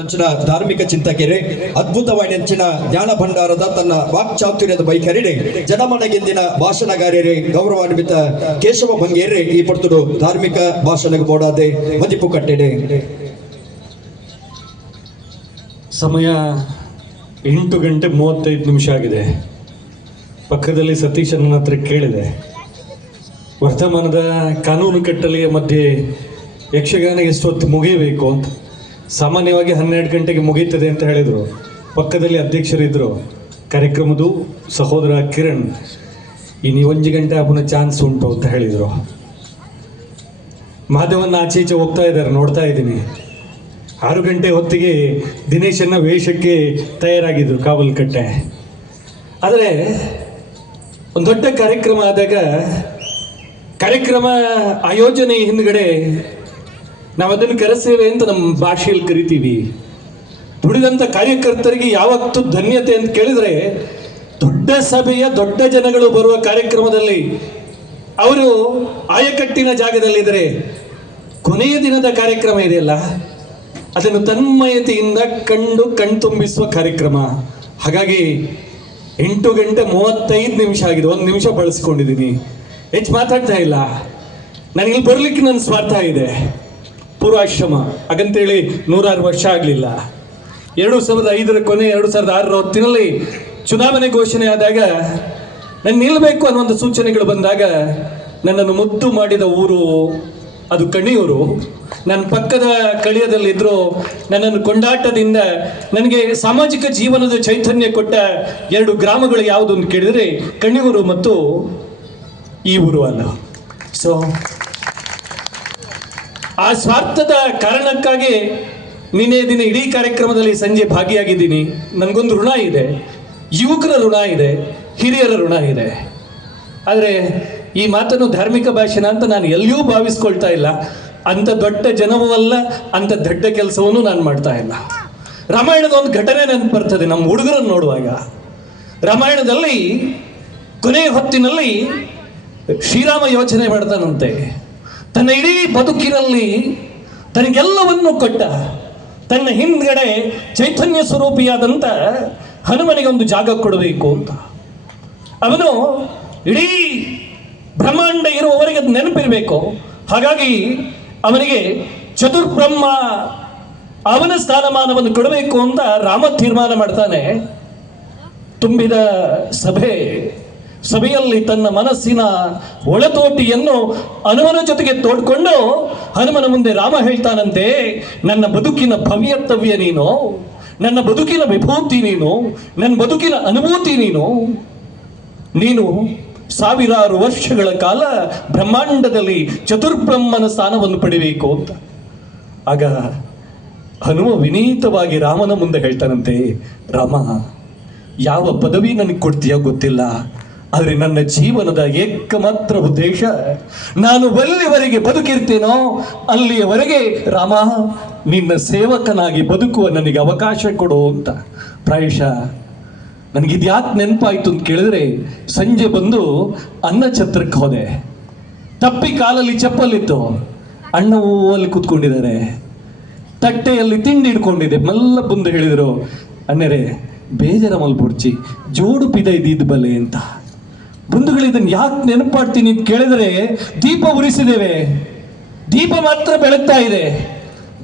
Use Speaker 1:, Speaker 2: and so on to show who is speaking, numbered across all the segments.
Speaker 1: ಅಂಚಿನ ಧಾರ್ಮಿಕ ಚಿಂತಕರೆ ಅದ್ಭುತವಾದ ಅಂಚಿನ ಜ್ಞಾನ ಭಂಡಾರದ ತನ್ನ ವಾಕ್ಚಾತುರ್ಯದ ಬೈಕರಿಡೆ ಜನಮನಗೆಂದಿನ ಭಾಷಣಗಾರ್ಯರೇ ಗೌರವಾನ್ವಿತ ಕೇಶವ ಭಂಗೇರೆ ಈ ಪಡ್ತುಡು ಧಾರ್ಮಿಕ ಭಾಷಣಕ್ಕೆ ಬೋಡಾದೆ ಮದಿಪು ಕಟ್ಟೆಡೆ
Speaker 2: ಸಮಯ ಎಂಟು ಗಂಟೆ ಮೂವತ್ತೈದು ನಿಮಿಷ ಆಗಿದೆ. ಪಕ್ಕದಲ್ಲಿ ಸತೀಶ್ ನನ್ನ ಹತ್ರ ಕೇಳಿದೆ. ವರ್ತಮಾನದ ಕಾನೂನು ಕಟ್ಟಲೆಯ ಮಧ್ಯೆ ಯಕ್ಷಗಾನ ಎಷ್ಟೊತ್ತು ಮುಗಿಯಬೇಕು ಅಂತ. ಸಾಮಾನ್ಯವಾಗಿ ಹನ್ನೆರಡು ಗಂಟೆಗೆ ಮುಗೀತದೆ ಅಂತ ಹೇಳಿದರು. ಪಕ್ಕದಲ್ಲಿ ಅಧ್ಯಕ್ಷರಿದ್ದರು ಕಾರ್ಯಕ್ರಮದು ಸಹೋದರ ಕಿರಣ್, ಇನ್ನು ಒಂದು ಗಂಟೆ ಪುನಃ ಚಾನ್ಸ್ ಉಂಟು ಅಂತ ಹೇಳಿದರು. ಮಾಧವನ್ನ ಆಚೆ ಈಚೆ ಹೋಗ್ತಾ ಇದ್ದಾರೆ, ನೋಡ್ತಾ ಇದ್ದೀನಿ. ಆರು ಗಂಟೆ ಹೊತ್ತಿಗೆ ದಿನೇಶನ್ನ ವೇಷಕ್ಕೆ ತಯಾರಾಗಿದ್ರು ಕಾವಲ್ಕಟ್ಟೆ. ಆದರೆ, ಒಂದು ದೊಡ್ಡ ಕಾರ್ಯಕ್ರಮ ಆದಾಗ, ಕಾರ್ಯಕ್ರಮ ಆಯೋಜನೆ ಹಿಂದ್ಗಡೆ ನಾವು ಅದನ್ನು ಕರಸೇವೆ ಅಂತ ನಮ್ಮ ಭಾಷೆಯಲ್ಲಿ ಕರಿತೀವಿ. ದುಡಿದಂಥ ಕಾರ್ಯಕರ್ತರಿಗೆ ಯಾವತ್ತು ಧನ್ಯತೆ ಅಂತ ಕೇಳಿದರೆ, ದೊಡ್ಡ ಸಭೆಯ ದೊಡ್ಡ ಜನಗಳು ಬರುವ ಕಾರ್ಯಕ್ರಮದಲ್ಲಿ ಅವರು ಆಯಕಟ್ಟಿನ ಜಾಗದಲ್ಲಿದ್ದರೆ ಕೊನೆಯ ದಿನದ ಕಾರ್ಯಕ್ರಮ ಇದೆಯಲ್ಲ, ಅದನ್ನು ತನ್ಮಯತೆಯಿಂದ ಕಂಡು ಕಣ್ತುಂಬಿಸುವ ಕಾರ್ಯಕ್ರಮ. ಹಾಗಾಗಿ ಎಂಟು ಗಂಟೆ ಮೂವತ್ತೈದು ನಿಮಿಷ ಆಗಿದೆ, ಒಂದು ನಿಮಿಷ ಬಳಸ್ಕೊಂಡಿದ್ದೀನಿ. ಹೆಚ್ಚು ಮಾತಾಡ್ತಾ ಇಲ್ಲ. ನನಗೆ ಇಲ್ಲಿ ಬರಲಿಕ್ಕೆ ನನ್ನ ಸ್ವಾರ್ಥ ಇದೆ. ಪೂರ್ವಾಶ್ರಮ. ಹಾಗಂತೇಳಿ ನೂರಾರು ವರ್ಷ ಆಗಲಿಲ್ಲ. ಎರಡು ಸಾವಿರದ ಐದರ ಕೊನೆ, ಎರಡು ಸಾವಿರದ ಆರರ ಹೊತ್ತಿನಲ್ಲಿ ಚುನಾವಣೆ ಘೋಷಣೆ ಆದಾಗ ನಾನು ನಿಲ್ಲಬೇಕು ಅನ್ನೋ ಒಂದು ಸೂಚನೆಗಳು ಬಂದಾಗ ನನ್ನನ್ನು ಮುದ್ದು ಮಾಡಿದ ಊರು ಅದು ಕಣಿಯೂರು. ನನ್ನ ಪಕ್ಕದ ಕಳಿಯದಲ್ಲಿದ್ದರು ನನ್ನನ್ನು ಕೊಂಡಾಟದಿಂದ ನನಗೆ ಸಾಮಾಜಿಕ ಜೀವನದ ಚೈತನ್ಯ ಕೊಟ್ಟ ಎರಡು ಗ್ರಾಮಗಳು ಯಾವುದು ಅಂತ ಕೇಳಿದರೆ ಕಣಿಯೂರು ಮತ್ತು ಈ ಊರು ಅಲ್ಲ. ಸೊ ಆ ಸ್ವಾರ್ಥದ ಕಾರಣಕ್ಕಾಗಿ ನಿನ್ನೆ ದಿನ ಇಡೀ ಕಾರ್ಯಕ್ರಮದಲ್ಲಿ ಸಂಜೆ ಭಾಗಿಯಾಗಿದ್ದೀನಿ. ನನಗೊಂದು ಋಣ ಇದೆ. ಯುವಕರ ಋಣ ಇದೆ. ಹಿರಿಯರ ಋಣ ಇದೆ. ಆದರೆ ಈ ಮಾತನ್ನು ಧಾರ್ಮಿಕ ಭಾಷಣ ಅಂತ ನಾನು ಎಲ್ಲಿಯೂ ಭಾವಿಸ್ಕೊಳ್ತಾ ಇಲ್ಲ. ಅಂಥ ದೊಡ್ಡ ಜನವೂ ಅಲ್ಲ ಅಂಥ ದೊಡ್ಡ ಕೆಲಸವನ್ನು ನಾನು ಮಾಡ್ತಾ ಇಲ್ಲ. ರಾಮಾಯಣದ ಒಂದು ಘಟನೆ ನೆನಪು ಬರ್ತದೆ ನಮ್ಮ ಹುಡುಗರನ್ನು ನೋಡುವಾಗ. ರಾಮಾಯಣದಲ್ಲಿ ಕೊನೆಯ ಹೊತ್ತಿನಲ್ಲಿ ಶ್ರೀರಾಮ ಯೋಚನೆ ಮಾಡ್ತಾನಂತೆ. ತನ್ನ ಇಡೀ ಬದುಕಿನಲ್ಲಿ ತನಗೆಲ್ಲವನ್ನು ಕೊಟ್ಟ ತನ್ನ ಹಿಂದ್ಗಡೆ ಚೈತನ್ಯ ಸ್ವರೂಪಿಯಾದಂಥ ಹನುಮನಿಗೆ ಒಂದು ಜಾಗ ಕೊಡಬೇಕು ಅಂತ. ಅವನು ಇಡೀ ಬ್ರಹ್ಮಾಂಡ ಇರುವವರೆಗೆ ಅದು ನೆನಪಿರಬೇಕು. ಹಾಗಾಗಿ ಅವನಿಗೆ ಚತುರ್ಬ್ರಹ್ಮ ಅವನ ಸ್ಥಾನಮಾನವನ್ನು ಕೊಡಬೇಕು ಅಂತ ರಾಮ ತೀರ್ಮಾನ ಮಾಡ್ತಾನೆ. ತುಂಬಿದ ಸಭೆ ಸಭೆಯಲ್ಲಿ ತನ್ನ ಮನಸ್ಸಿನ ಒಳತೋಟಿಯನ್ನು ಹನುಮನ ಜೊತೆಗೆ ತೋಡ್ಕೊಂಡು ಹನುಮನ ಮುಂದೆ ರಾಮ ಹೇಳ್ತಾನಂತೆ, ನನ್ನ ಬದುಕಿನ ಭವ್ಯರ್ತವ್ಯ ನೀನು, ನನ್ನ ಬದುಕಿನ ವಿಭೂತಿ ನೀನು, ನನ್ನ ಬದುಕಿನ ಅನುಭೂತಿ ನೀನು. ನೀನು ಸಾವಿರಾರು ವರ್ಷಗಳ ಕಾಲ ಬ್ರಹ್ಮಾಂಡದಲ್ಲಿ ಚತುರ್ಬ್ರಹ್ಮನ ಸ್ಥಾನವನ್ನು ಪಡಿಬೇಕು ಅಂತ. ಆಗ ಹನುಮ ವಿನೀತವಾಗಿ ರಾಮನ ಮುಂದೆ ಹೇಳ್ತಾನಂತೆ, ರಾಮ, ಯಾವ ಪದವಿ ನನಗೆ ಕೊಡ್ತೀಯೋ ಗೊತ್ತಿಲ್ಲ. ಆದರೆ ನನ್ನ ಜೀವನದ ಏಕಮಾತ್ರ ಉದ್ದೇಶ ನಾನು ಎಲ್ಲಿವರೆಗೆ ಬದುಕಿರ್ತೇನೋ ಅಲ್ಲಿಯವರೆಗೆ ರಾಮ, ನಿನ್ನ ಸೇವಕನಾಗಿ ಬದುಕುವ ನನಗೆ ಅವಕಾಶ ಕೊಡು ಅಂತ. ಪ್ರಾಯಶಃ ನನಗಿದ್ಯಾಕೆ ನೆನಪಾಯ್ತು ಅಂತ ಕೇಳಿದ್ರೆ ಸಂಜೆ ಬಂದು ಅನ್ನ ಛತ್ರಕ್ಕೆ ಹೋದೆ. ತಪ್ಪಿ ಕಾಲಲ್ಲಿ ಚಪ್ಪಲಿತ್ತು. ಅಣ್ಣವು ಅಲ್ಲಿ ಕೂತ್ಕೊಂಡಿದ್ದಾರೆ. ತಟ್ಟೆಯಲ್ಲಿ ತಿಂಡಿ ಹಿಡ್ಕೊಂಡಿದೆ ಮೆಲ್ಲ ಬಂದು ಹೇಳಿದರು, ಅಣ್ಣರೇ, ಬೇಜರ ಮಲ್ಪುಡ್ಚಿ ಜೋಡು ಪಿದ ಇದ್ದಿದ್ದು ಬಲೆ ಅಂತ. ಬಂಧುಗಳು ಇದನ್ನು ಯಾಕೆ ನೆನಪಾಡ್ತೀನಿ ಅಂತ ಕೇಳಿದರೆ, ದೀಪ ಉರಿಸಿದ್ದೇವೆ. ದೀಪ ಮಾತ್ರ ಬೆಳಗ್ತಾ ಇದೆ.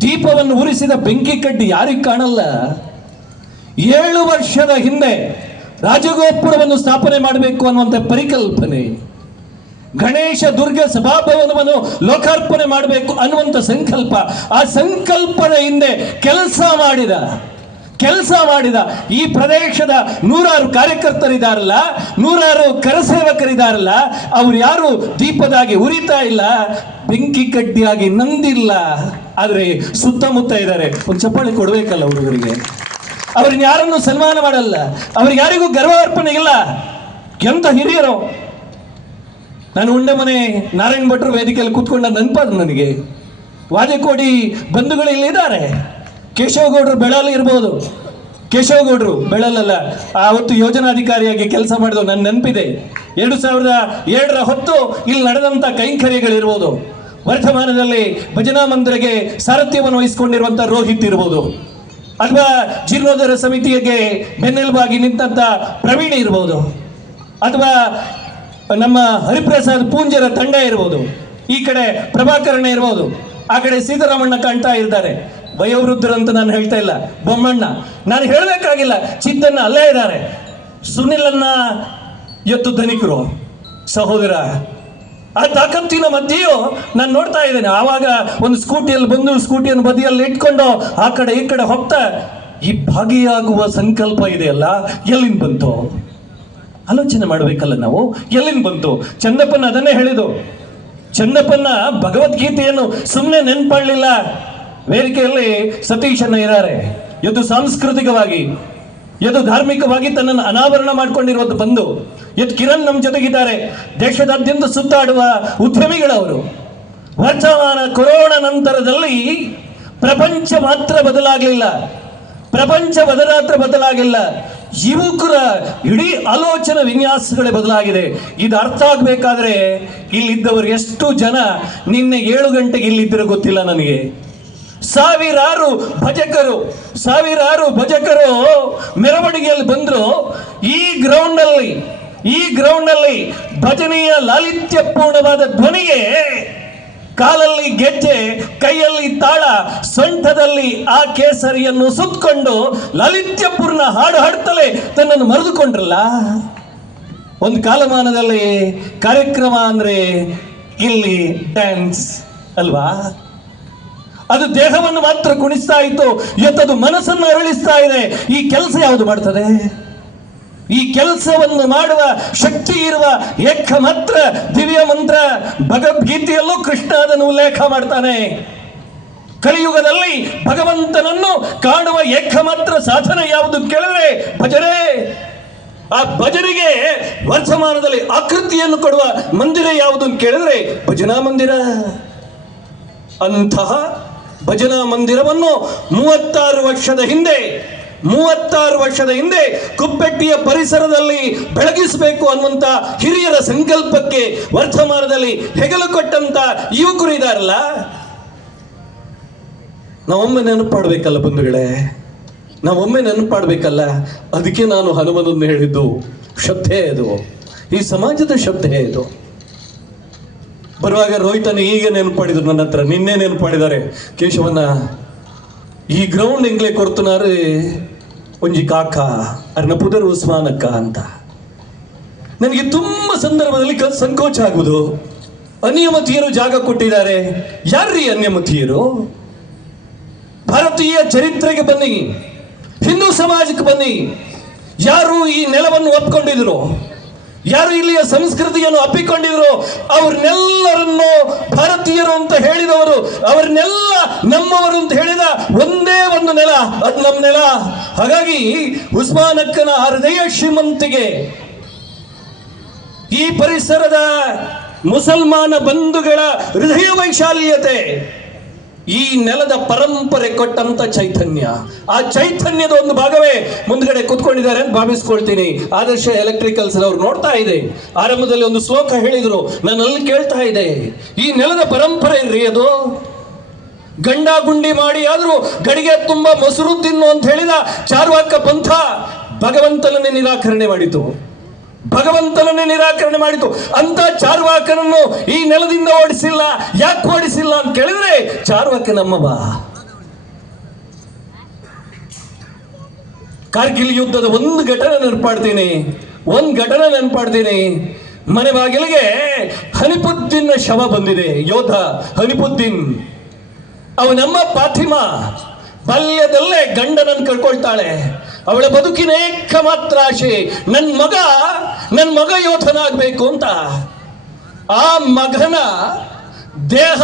Speaker 2: ದೀಪವನ್ನು ಉರಿಸಿದ ಬೆಂಕಿ ಕಡ್ಡಿ ಯಾರಿಗೆ ಕಾಣಲ್ಲ? ಏಳು ವರ್ಷದ ಹಿಂದೆ ರಾಜಗೋಪುರವನ್ನು ಸ್ಥಾಪನೆ ಮಾಡಬೇಕು ಅನ್ನುವಂಥ ಪರಿಕಲ್ಪನೆ. ಗಣೇಶ ದುರ್ಗ ಸಭಾಭವನವನ್ನು ಲೋಕಾರ್ಪಣೆ ಮಾಡಬೇಕು ಅನ್ನುವಂಥ ಸಂಕಲ್ಪ. ಆ ಸಂಕಲ್ಪದ ಹಿಂದೆ ಕೆಲಸ ಮಾಡಿದ ಕೆಲಸ ಮಾಡಿದ ಈ ಪ್ರದೇಶದ ನೂರಾರು ಕಾರ್ಯಕರ್ತರಿದಾರಲ್ಲ, ನೂರಾರು ಕರಸೇವಕರಿದಾರಲ್ಲ, ಅವ್ರು ಯಾರು ದೀಪದಾಗಿ ಉರಿತಾ ಇಲ್ಲ, ಬೆಂಕಿ ಕಡ್ಡಿಯಾಗಿ ನಂದಿಲ್ಲ. ಆದರೆ ಸುತ್ತಮುತ್ತ ಇದ್ದಾರೆ. ಒಂದು ಚಪ್ಪಾಳೆ ಕೊಡಬೇಕಲ್ಲ ಹುಡುಗರಿಗೆ? ಅವ್ರನ್ನ ಯಾರನ್ನು ಸನ್ಮಾನ ಮಾಡಲ್ಲ. ಅವ್ರಿಗೆ ಯಾರಿಗೂ ಗರ್ವಾರ್ಪಣೆ ಇಲ್ಲ. ಎಂತ ಹಿರಿಯರು? ನಾನು ಉಂಡೆ ಮನೆ ನಾರಾಯಣ ಭಟ್ರು ವೇದಿಕೆಯಲ್ಲಿ ಕೂತ್ಕೊಂಡ ನೆನಪಾದ ನನಗೆ. ವಾಜಕೋಡಿ ಬಂಧುಗಳು ಇಲ್ಲಿದ್ದಾರೆ. ಕೇಶವಗೌಡರು ಬೆಳಲ್ಲಿ ಇರ್ಬೋದು. ಕೇಶವಗೌಡರು ಬೆಳಲಲ್ಲ ಆವತ್ತು ಯೋಜನಾಧಿಕಾರಿಯಾಗಿ ಕೆಲಸ ಮಾಡಿದ ನನ್ನ ನೆನಪಿದೆ. ಎರಡು ಸಾವಿರದ ಎರಡರ ಹೊತ್ತು ಇಲ್ಲಿ ನಡೆದಂಥ ಕೈಂಕರ್ಯಗಳಿರ್ಬೋದು. ವರ್ತಮಾನದಲ್ಲಿ ಭಜನಾ ಮಂದಿರಗೆ ಸಾರಥ್ಯವನ್ನು ವಹಿಸಿಕೊಂಡಿರುವಂಥ ರೋಹಿತ್ ಇರ್ಬೋದು. ಅಥವಾ ಜೀರ್ಣೋದ್ಧಾರ ಸಮಿತಿಗೆ ಬೆನ್ನೆಲುಬಾಗಿ ನಿಂತಂಥ ಪ್ರವೀಣ ಇರ್ಬೋದು. ಅಥವಾ ನಮ್ಮ ಹರಿಪ್ರಸಾದ್ ಪೂಂಜರ ತಂಡ ಇರ್ಬೋದು. ಈ ಕಡೆ ಪ್ರಭಾಕರಣ ಇರ್ಬೋದು. ಆ ಕಡೆ ಸೀತಾರಾಮಣ್ಣ ಕಾಣ್ತಾ ಇದ್ದಾರೆ. ವಯೋವೃದ್ಧರು ಅಂತ ನಾನು ಹೇಳ್ತಾ ಇಲ್ಲ. ಬೊಮ್ಮಣ್ಣ, ನಾನು ಹೇಳಬೇಕಾಗಿಲ್ಲ. ಚಿತ್ತನ್ನ ಅಲ್ಲೇ ಇದ್ದಾರೆ. ಸುನಿಲನ್ನ ಎತ್ತು ಧನಿಕರು, ಸಹೋದರ. ಆ ತಾಕತ್ತಿನ ಮಧ್ಯೆಯೂ ನಾನು ನೋಡ್ತಾ ಇದ್ದೇನೆ. ಆವಾಗ ಒಂದು ಸ್ಕೂಟಿಯಲ್ಲಿ ಬಂದು ಸ್ಕೂಟಿಯನ್ನು ಬದಿಯಲ್ಲಿ ಇಟ್ಕೊಂಡು ಆ ಕಡೆ ಈ ಕಡೆ ಹೋಗ್ತಾ ಈ ಭಾಗಿಯಾಗುವ ಸಂಕಲ್ಪ ಇದೆಯಲ್ಲ, ಎಲ್ಲಿಂದ ಬಂತು? ಆಲೋಚನೆ ಮಾಡಬೇಕಲ್ಲ ನಾವು? ಎಲ್ಲಿಂದ ಬಂತು? ಚಂದಪ್ಪನ ಅದನ್ನೇ ಹೇಳಿದು ಚಂದಪ್ಪನ ಭಗವದ್ಗೀತೆಯನ್ನು ಸುಮ್ಮನೆ ನೆನ್ಪಡಲಿಲ್ಲ. ವೇದಿಕೆಯಲ್ಲಿ ಸತೀಶನ್ನ ಇದ್ದಾರೆ. ಇದು ಸಾಂಸ್ಕೃತಿಕವಾಗಿ ಇದು ಧಾರ್ಮಿಕವಾಗಿ ತನ್ನನ್ನು ಅನಾವರಣ ಮಾಡಿಕೊಂಡಿರುವಂತ ಬಂದು ಇದು ಕಿರಣ್ ನಮ್ಮ ಜೊತೆಗಿದ್ದಾರೆ. ದೇಶದಾದ್ಯಂತ ಸುತ್ತಾಡುವ ಉದ್ಯಮಿಗಳವರು. ವರ್ತಮಾನ ಕೊರೋನಾ ನಂತರದಲ್ಲಿ ಪ್ರಪಂಚ ಮಾತ್ರ ಬದಲಾಗಲಿಲ್ಲ. ಪ್ರಪಂಚ ಬದಲಾತ್ರ ಬದಲಾಗಿಲ್ಲ. ಯುವಕರ ಇಡೀ ಆಲೋಚನಾ ವಿನ್ಯಾಸಗಳೇ ಬದಲಾಗಿದೆ. ಇದು ಅರ್ಥ ಆಗ್ಬೇಕಾದ್ರೆ ಇಲ್ಲಿದ್ದವರು ಎಷ್ಟು ಜನ ನಿನ್ನೆ ಏಳು ಗಂಟೆಗೆ ಇಲ್ಲಿದ್ದರೆ ಗೊತ್ತಿಲ್ಲ ನನಗೆ. ಸಾವಿರಾರು ಭಜಕರು ಸಾವಿರಾರು ಭಜಕರು ಮೆರವಣಿಗೆಯಲ್ಲಿ ಬಂದರು. ಈ ಗ್ರೌಂಡ್ ಅಲ್ಲಿ ಈ ಗ್ರೌಂಡ್ ಅಲ್ಲಿ ಭಜನೆಯ ಲಾಲಿತ್ಯಪೂರ್ಣವಾದ ಧ್ವನಿಗೆ ಕಾಲಲ್ಲಿ ಗೆಜ್ಜೆ, ಕೈಯಲ್ಲಿ ತಾಳ, ಸೊಂಟದಲ್ಲಿ ಆ ಕೇಸರಿಯನ್ನು ಸುತ್ತಕೊಂಡು ಲಲಿತ್ಯಪೂರ್ಣ ಹಾಡು ಹಾಡ್ತಲೇ ತನ್ನನ್ನು ಮರೆದುಕೊಂಡ್ರಲ್ಲ? ಒಂದು ಕಾಲಮಾನದಲ್ಲಿ ಕಾರ್ಯಕ್ರಮ ಅಂದ್ರೆ ಇಲ್ಲಿ ಡ್ಯಾನ್ಸ್ ಅಲ್ವಾ? ಅದು ದೇಹವನ್ನು ಮಾತ್ರ ಕುಣಿಸ್ತಾ ಇತ್ತು, ಎತ್ತದು ಮನಸ್ಸನ್ನು ಅರಳಿಸ್ತಾ ಇದೆ. ಈ ಕೆಲಸ ಯಾವುದು ಮಾಡ್ತದೆ? ಈ ಕೆಲಸವನ್ನು ಮಾಡುವ ಶಕ್ತಿ ಇರುವ ಏಕ ಮಾತ್ರ ದಿವ್ಯ ಮಂತ್ರ ಭಗವದ್ಗೀತೆಯಲ್ಲೂ ಕೃಷ್ಣ ಅದನ್ನು ಉಲ್ಲೇಖ ಮಾಡ್ತಾನೆ. ಕಲಿಯುಗದಲ್ಲಿ ಭಗವಂತನನ್ನು ಕಾಣುವ ಏಕ ಮಾತ್ರ ಸಾಧನ ಯಾವುದು ಕೇಳಿದ್ರೆ ಭಜನೆ. ಆ ಭಜನೆಗೆ ವರ್ತಮಾನದಲ್ಲಿ ಆಕೃತಿಯನ್ನು ಕೊಡುವ ಮಂದಿರ ಯಾವುದು ಕೇಳಿದ್ರೆ ಭಜನಾ ಮಂದಿರ. ಅಂತಹ ಭಜನಾ ಮಂದಿರವನ್ನು ಮೂವತ್ತಾರು ವರ್ಷದ ಹಿಂದೆ, ಮೂವತ್ತಾರು ವರ್ಷದ ಹಿಂದೆ ಕುಪ್ಪೆಟ್ಟಿಯ ಪರಿಸರದಲ್ಲಿ ಬೆಳಗಿಸಬೇಕು ಅನ್ನುವಂತ ಹಿರಿಯರ ಸಂಕಲ್ಪಕ್ಕೆ ವರ್ತಮಾನದಲ್ಲಿ ಹೆಗಲು ಕೊಟ್ಟಂತ ಯುವಕರು ಇದಾರಲ್ಲ? ನಾವೊಮ್ಮೆ ನೆನಪಾಡ್ಬೇಕಲ್ಲ ಬಂಧುಗಳೇ, ನಾವೊಮ್ಮೆ ನೆನಪಾಡ್ಬೇಕಲ್ಲ ಅದಕ್ಕೆ ನಾನು ಹನುಮನನ್ನು ಹೇಳಿದ್ದು ಶ್ರದ್ಧೆ ಇದು ಈ ಸಮಾಜದ ಶ್ರದ್ಧೆ ಇದು ಬರುವಾಗ ರೋಹಿತನ ಈಗ ನೆನಪಾಡಿದ್ರು ನನ್ನ ಹತ್ರ, ನಿನ್ನೆ ನೆನಪಾಡಿದ್ದಾರೆ. ಕೇಶವನ್ನ ಈ ಗ್ರೌಂಡ್ ಎಂಗ್ಲೆ ಕೊಡ್ತುನಾರು ಒಂಜಿ ಕಾಕ, ಅರ್ನ ಪುದರ್ ಉಸ್ಮಾನಕ್ಕ ಅಂತ. ನನಗೆ ತುಂಬ ಸಂದರ್ಭದಲ್ಲಿ ಸಂಕೋಚ ಆಗುವುದು. ಅನಿಯಮತಿಯರು ಜಾಗ ಕೊಟ್ಟಿದ್ದಾರೆ. ಯಾರ್ರೀ ಅನ್ಯಮತಿಯರು? ಭಾರತೀಯ ಚರಿತ್ರೆಗೆ ಬನ್ನಿ. ಹಿಂದೂ ಸಮಾಜಕ್ಕೆ ಬನ್ನಿ. ಯಾರು ಈ ನೆಲವನ್ನು ಒಪ್ಕೊಂಡಿದ್ರು? ಯಾರು ಇಲ್ಲಿಯ ಸಂಸ್ಕೃತಿಯನ್ನು ಅಪ್ಪಿಕೊಂಡಿದ್ರು ಅವ್ರನ್ನೆಲ್ಲರನ್ನು ಭಾರತೀಯರು ಅಂತ ಹೇಳಿದವರು, ಅವ್ರನ್ನೆಲ್ಲ ನಮ್ಮವರು ಅಂತ ಹೇಳಿದ ಒಂದೇ ಒಂದು ನೆಲ, ಅದು ನಮ್ಮ ನೆಲ. ಹಾಗಾಗಿ ಉಸ್ಮಾನಕ್ಕನ ಹೃದಯ ಶ್ರೀಮಂತಿಗೆ ಈ ಪರಿಸರದ ಮುಸಲ್ಮಾನ ಬಂಧುಗಳ ಹೃದಯ ವೈಶಾಲ್ಯತೆ ಈ ನೆಲದ ಪರಂಪರೆ ಕೊಟ್ಟಂತ ಚೈತನ್ಯ. ಆ ಚೈತನ್ಯದ ಒಂದು ಭಾಗವೇ ಮುಂದ್ಗಡೆ ಕುತ್ಕೊಂಡಿದ್ದಾರೆ ಅಂತ ಭಾವಿಸ್ಕೊಳ್ತೀನಿ. ಆದರ್ಶ ಎಲೆಕ್ಟ್ರಿಕಲ್ಸ್ ಅವ್ರು ನೋಡ್ತಾ ಇದೆ. ಆರಂಭದಲ್ಲಿ ಒಂದು ಶ್ಲೋಕ ಹೇಳಿದ್ರು. ನಾನು ಅಲ್ಲಿ ಕೇಳ್ತಾ ಇದೆ. ಈ ನೆಲದ ಪರಂಪರೆ ಇರ್ರಿ ಅದು. ಗಂಡ ಗುಂಡಿ ಮಾಡಿ ಆದರೂ ಗಡಿಗೆ ತುಂಬಾ ಮೊಸರು ತಿನ್ನು ಅಂತ ಹೇಳಿದ ಚಾರ್ವಾಕ ಪಂಥ ಭಗವಂತನನ್ನೇ ನಿರಾಕರಣೆ ಮಾಡಿತು. ಭಗವಂತನನ್ನೇ ನಿರಾಕರಣೆ ಮಾಡಿತು. ಅಂತ ಚಾರ್ವಾಕನನ್ನು ಈ ನೆಲದಿಂದ ಓಡಿಸಿಲ್ಲ. ಯಾಕೆ ಓಡಿಸಿಲ್ಲ ಅಂತ ಕೇಳಿದ್ರೆ, ಚಾರ್ವಾಕ ಬಾ. ಕಾರ್ಗಿಲ್ ಯುದ್ಧದ ಒಂದು ಘಟನೆ ನೆನಪಾಡ್ತೀನಿ. ಒಂದು ಘಟನೆ ನೆನಪಾಡ್ತೀನಿ. ಮನೆ ಬಾಗಿಲಿಗೆ ಹನಿಪುದ್ದೀನ್ ಶವ ಬಂದಿದೆ. ಯೋಧ ಹನಿಪುದ್ದೀನ್. ಅವನಮ್ಮ ಪಾಥಿಮಾ ಬಾಲ್ಯದಲ್ಲೇ ಗಂಡನನ್ನು ಕಳ್ಕೊಳ್ತಾಳೆ ಅವಳ ಬದುಕಿನ ಏಕ ಮಾತ್ರ ಆಶೆ ನನ್ನ ಮಗ ನನ್ನ ಮಗ ಯೋಧನಾಗಬೇಕು ಅಂತ. ಆ ಮಗನ ದೇಹ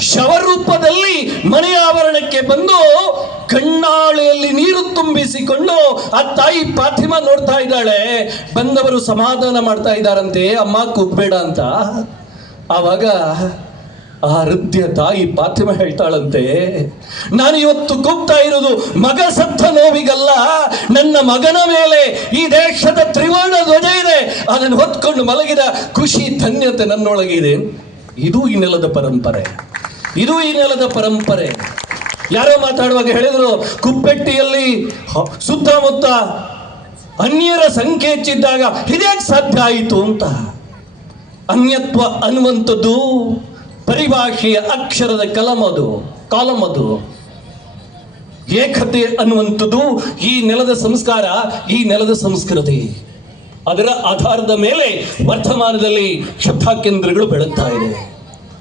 Speaker 2: ಶವರೂಪದಲ್ಲಿ ಮನೆಯ ಆವರಣಕ್ಕೆ ಬಂದು ಕಣ್ಣಾಳೆಯಲ್ಲಿ ನೀರು ತುಂಬಿಸಿಕೊಂಡು ಆ ತಾಯಿ ಪಾಥಿಮ ನೋಡ್ತಾ ಇದ್ದಾಳೆ. ಬಂದವರು ಸಮಾಧಾನ ಮಾಡ್ತಾ ಇದ್ದಾರಂತೆ, ಅಮ್ಮ ಕೂಗ್ಬೇಡ ಅಂತ. ಆವಾಗ ಆ ಹೃದಯ ತಾಯಿ ಪಾಥಿಮ ಹೇಳ್ತಾಳಂತೆ, ನಾನು ಇವತ್ತು ಕೂಗ್ತಾ ಇರೋದು ಮಗ ಸತ್ತ ನೋವಿಗಲ್ಲ. ನನ್ನ ಮಗನ ಮೇಲೆ ಈ ದೇಶದ ತ್ರಿವರ್ಣ ಧ್ವಜ ಇದೆ. ಅದನ್ನು ಹೊತ್ಕೊಂಡು ಮಲಗಿದ ಖುಷಿ ಧನ್ಯತೆ ನನ್ನೊಳಗಿದೆ ಇದು. ಈ ನೆಲದ ಪರಂಪರೆ. ಇದು ಈ ನೆಲದ ಪರಂಪರೆ. ಯಾರೋ ಮಾತಾಡುವಾಗ ಹೇಳಿದ್ರು, ಕುಪ್ಪೆಟ್ಟಿಯಲ್ಲಿ ಸುತ್ತಮುತ್ತ ಅನ್ಯರ ಸಂಖ್ಯೆ ಹೆಚ್ಚಿದ್ದಾಗ ಇದೇ ಸಾಧ್ಯ ಆಯಿತು? ಅಂತ. ಅನ್ಯತ್ವ ಅನ್ನುವಂಥದ್ದು ಪರಿಭಾಷೆಯ ಅಕ್ಷರದ ಕಲಮದು ಕಾಲಮದು ಏಕತೆ ಅನ್ನುವಂಥದ್ದು ಈ ನೆಲದ ಸಂಸ್ಕಾರ, ಈ ನೆಲದ ಸಂಸ್ಕೃತಿ. ಅದರ ಆಧಾರದ ಮೇಲೆ ವರ್ತಮಾನದಲ್ಲಿ ಶಬ್ದಾಕೇಂದ್ರಗಳು ಬೆಳಗ್ತಾ ಇದೆ.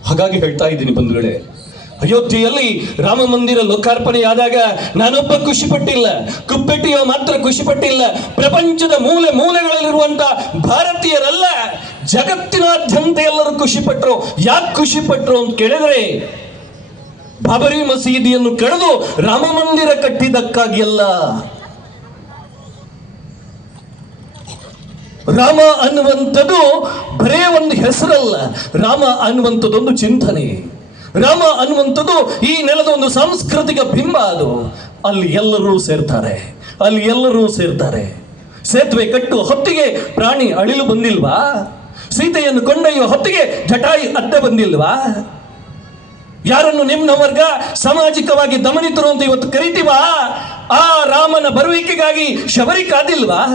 Speaker 2: ಹಾಗಾಗಿ ಹೇಳ್ತಾ ಇದ್ದೀನಿ ಬಂಧುಗಳೇ, ಅಯೋಧ್ಯೆಯಲ್ಲಿ ರಾಮ ಮಂದಿರ ಲೋಕಾರ್ಪಣೆಯಾದಾಗ ನಾನೊಬ್ಬ ಖುಷಿ ಪಟ್ಟಿಲ್ಲ ಕುಪ್ಪೆಟ್ಟಿಯೋ ಮಾತ್ರ ಖುಷಿ ಪಟ್ಟಿಲ್ಲ ಪ್ರಪಂಚದ ಮೂಲೆ ಮೂಲೆಗಳಲ್ಲಿರುವಂತ ಭಾರತೀಯರೆಲ್ಲ ಜಗತ್ತಿನಾದ್ಯಂತ ಎಲ್ಲರೂ ಖುಷಿ ಪಟ್ಟರು ಯಾಕೆ ಖುಷಿ ಪಟ್ಟರು ಅಂತ ಕೇಳಿದ್ರೆ, ಬಾಬರಿ ಮಸೀದಿಯನ್ನು ಕಳೆದು ರಾಮ ಮಂದಿರ ಕಟ್ಟಿದ್ದಕ್ಕಾಗಿ ಅಲ್ಲ. ರಾಮ ಅನ್ನುವಂಥದ್ದು ಬರೇ ಒಂದು ಹೆಸರಲ್ಲ. ರಾಮ ಅನ್ನುವಂಥದ್ದೊಂದು ಚಿಂತನೆ. ರಾಮ ಅನ್ನುವಂಥದ್ದು ಈ ನೆಲದ ಒಂದು ಸಾಂಸ್ಕೃತಿಕ ಬಿಂಬ ಅದು. ಅಲ್ಲಿ ಎಲ್ಲರೂ ಸೇರ್ತಾರೆ. ಅಲ್ಲಿ ಎಲ್ಲರೂ ಸೇರ್ತಾರೆ. ಸೇತುವೆ ಕಟ್ಟು ಹೊತ್ತಿಗೆ ಪ್ರಾಣಿ ಅಳಿಲು ಬಂದಿಲ್ವಾ? ಸೀತೆಯನ್ನು ಕೊಂಡೊಯ್ಯುವ ಹೊತ್ತಿಗೆ ಜಟಾಯಿ ಅಡ್ಡ ಬಂದಿಲ್ವಾ? ಯಾರನ್ನು ನಿಮ್ಮ ವರ್ಗ ಸಾಮಾಜಿಕವಾಗಿ ದಮನಿತರು ಅಂತ ಇವತ್ತು ಕರಿತೀವಾ? ಆ ರಾಮನ ಬರುವಿಕೆಗಾಗಿ ಶಬರಿ ಕಾದಿಲ್ವಾ?